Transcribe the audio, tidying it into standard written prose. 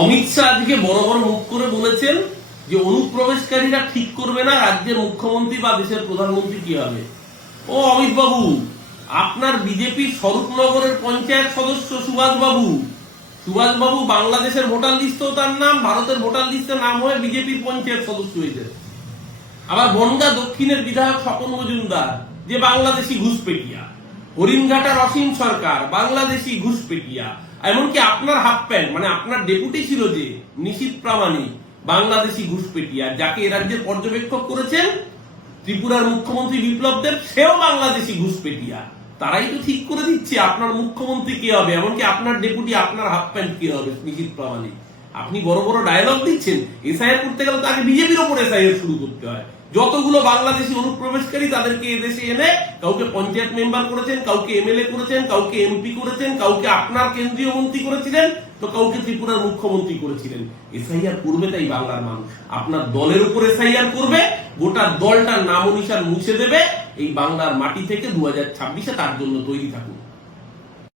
অমিত শাহ আজকে বড় বড় মুখ করে বলেছেন যে অনুপ্রবেশকারীরা ঠিক করবে না রাজ্যের মুখ্যমন্ত্রী বা দেশের প্রধানমন্ত্রী কি হবে। ও অমিত বাবু, আপনার বিজেপি স্বরূপনগরের পঞ্চায়েত সদস্য সুভাষবাবু বাংলাদেশের ভোটার লিস্টেও তার নাম, ভারতের ভোটার লিস্টে নাম হয়ে বিজেপির পঞ্চায়েত সদস্য হয়েছে। আবার বনগাঁ দক্ষিণের বিধায়ক স্বপন মজুমদার যে বাংলাদেশি ঘুষপেটিয়া, হরিণঘাটার অসীম সরকার বাংলাদেশি ঘুষপেটিয়া, এমনকি আপনার হাফ প্যান্ট মানে আপনার ডেপুটি ছিল যে নিশীথ প্রামাণিক বাংলাদেশি ঘুষপেটিয়া, যাকে এ রাজ্যের পর্যবেক্ষক করেছেন ত্রিপুরার মুখ্যমন্ত্রী বিপ্লব দেব, সেও বাংলাদেশি ঘুষপেটিয়া। তারাই তো ঠিক করে দিচ্ছে আপনার মুখ্যমন্ত্রী কে হবে, এমনকি আপনার ডেপুটি, আপনার হাফ প্যান্ট কে হবে নিশীথ প্রামাণিক। আপনি বড় বড় ডায়লগ দিচ্ছেন। এসআইআর করতে গেলে তো আগে বিজেপির ওপর এসআইআর শুরু করতে হয়। যতগুলো বাংলাদেশি অনুপ্রবেশকারী তাদেরকে এদেশে এনে কাউকে পঞ্চায়েত মেম্বার করেছেন, কাউকে এমএলএ করেছেন, কাউকে এমপি করেছেন, কাউকে আপনার কেন্দ্রীয় মন্ত্রী করেছিলেন, তো কাউকে ত্রিপুরার মুখ্যমন্ত্রী করেছিলেন। এসআইআর করবে তাই বাংলার মানুষ আপনার দলের উপর এসআইআর করবে, গোটা দলটার নাম অনুসার মুছে দেবে এই বাংলার মাটি থেকে 2026-এ। তার জন্য তৈরি থাকুন।